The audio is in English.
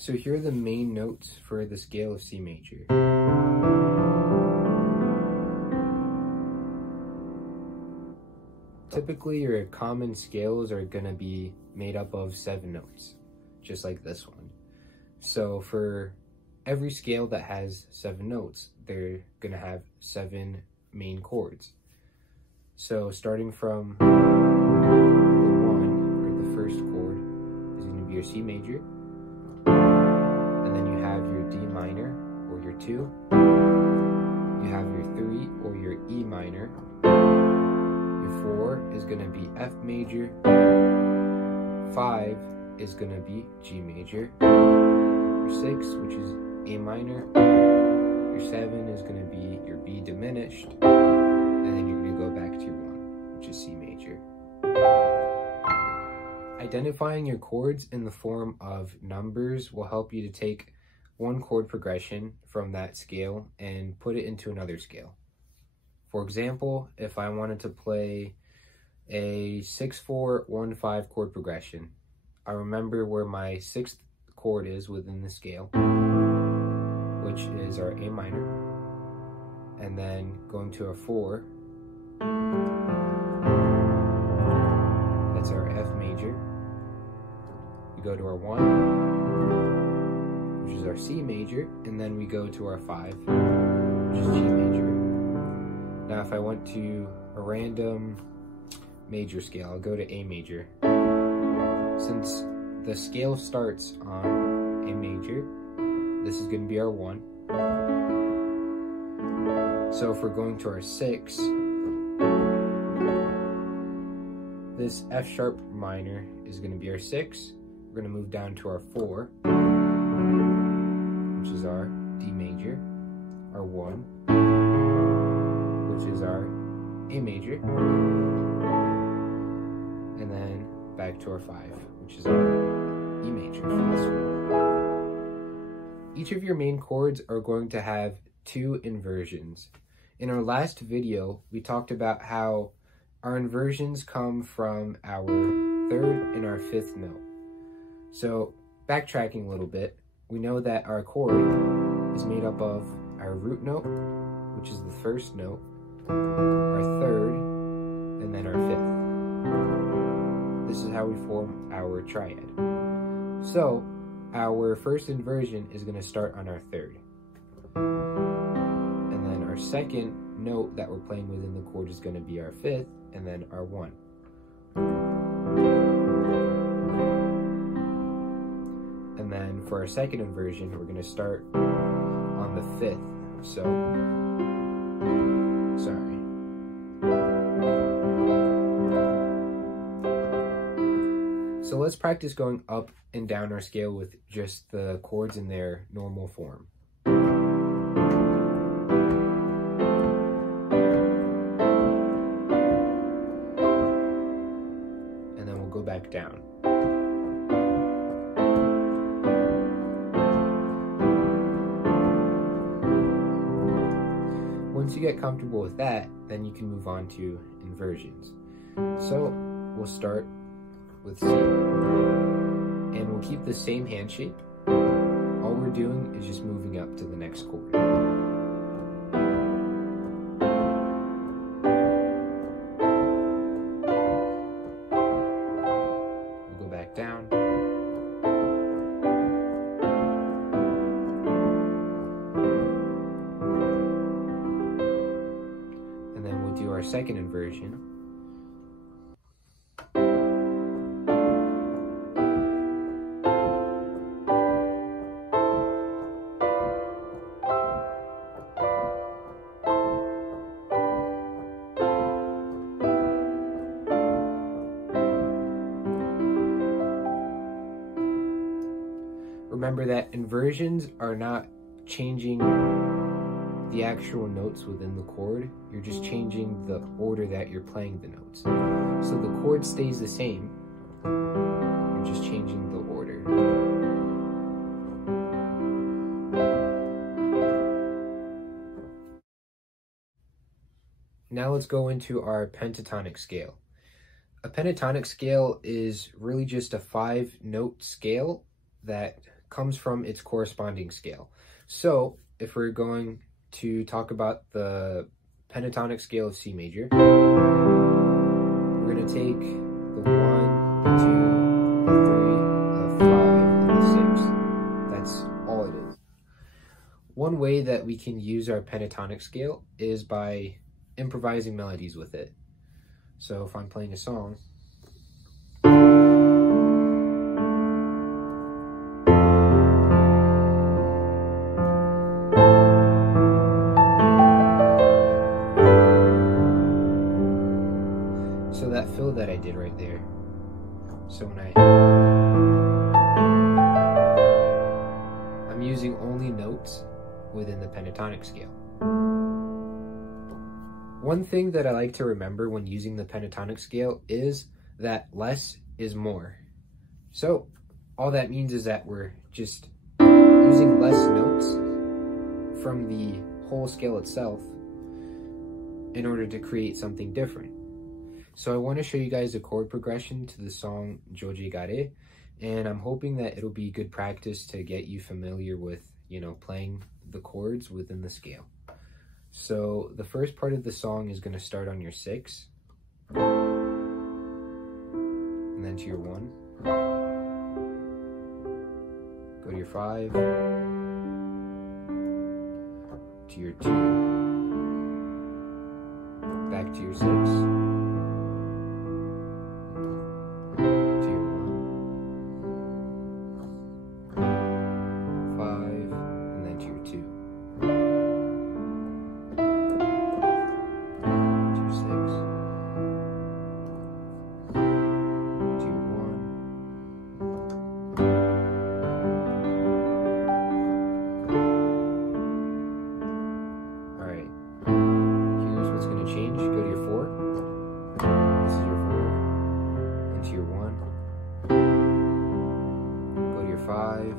So here are the main notes for the scale of C major. Typically, your common scales are going to be made up of 7 notes, just like this one. So for every scale that has 7 notes, they're going to have 7 main chords. So starting from the 1, or the first chord, is going to be your C major. And then you have your D minor, or your 2. You have your 3, or your E minor. Your 4 is going to be F major. 5 is going to be G major. Your 6, which is A minor. Your 7 is going to be your B diminished. And then you're going to go back to your 1, which is C major. Identifying your chords in the form of numbers will help you to take one chord progression from that scale and put it into another scale. For example, if I wanted to play a 6-4-1-5 chord progression, I remember where my 6th chord is within the scale, which is our A minor, and then going to a 4, that's our F major. We go to our 1, which is our C major, and then we go to our 5, which is G major. Now if I went to a random major scale, I'll go to A major. Since the scale starts on A major, this is going to be our 1. So if we're going to our 6, this F sharp minor is going to be our 6. We're going to move down to our 4, which is our D major, our 1, which is our A major, and then back to our 5, which is our E major for this one. Each of your main chords are going to have 2 inversions. In our last video, we talked about how our inversions come from our 3rd and our 5th note. So backtracking a little bit, we know that our chord is made up of our root note, which is the 1st note, our 3rd, and then our 5th. This is how we form our triad. So our first inversion is going to start on our 3rd. And then our 2nd note that we're playing within the chord is going to be our 5th, and then our 1. And then for our 2nd inversion, we're going to start on the 5th. So, sorry. So let's practice going up and down our scale with just the chords in their normal form. And then we'll go back down. Once you get comfortable with that, then you can move on to inversions. So we'll start with C, and we'll keep the same hand shape. All we're doing is just moving up to the next chord. We'll go back down. And then we'll do our 2nd inversion. Remember that inversions are not changing the actual notes within the chord. You're just changing the order that you're playing the notes. So the chord stays the same. You're just changing the order. Now let's go into our pentatonic scale. A pentatonic scale is really just a 5-note scale that comes from its corresponding scale. So if we're going to talk about the pentatonic scale of C major, we're going to take the 1, the 2, the 3, the 5, and the 6. That's all it is. One way that we can use our pentatonic scale is by improvising melodies with it. So if I'm playing a song, so that fill that I did right there. So when I'm using only notes within the pentatonic scale. One thing that I like to remember when using the pentatonic scale is that less is more. So all that means is that we're just using less notes from the whole scale itself in order to create something different. So I want to show you guys the chord progression to the song Llegare, and I'm hoping that it'll be good practice to get you familiar with, playing the chords within the scale. So the first part of the song is going to start on your 6, and then to your 1, go to your 5, to your 2, back to your 6, to your 1, 5, and then to your 2. Change, go to your 4, this is your 4, into your 1, go to your 5,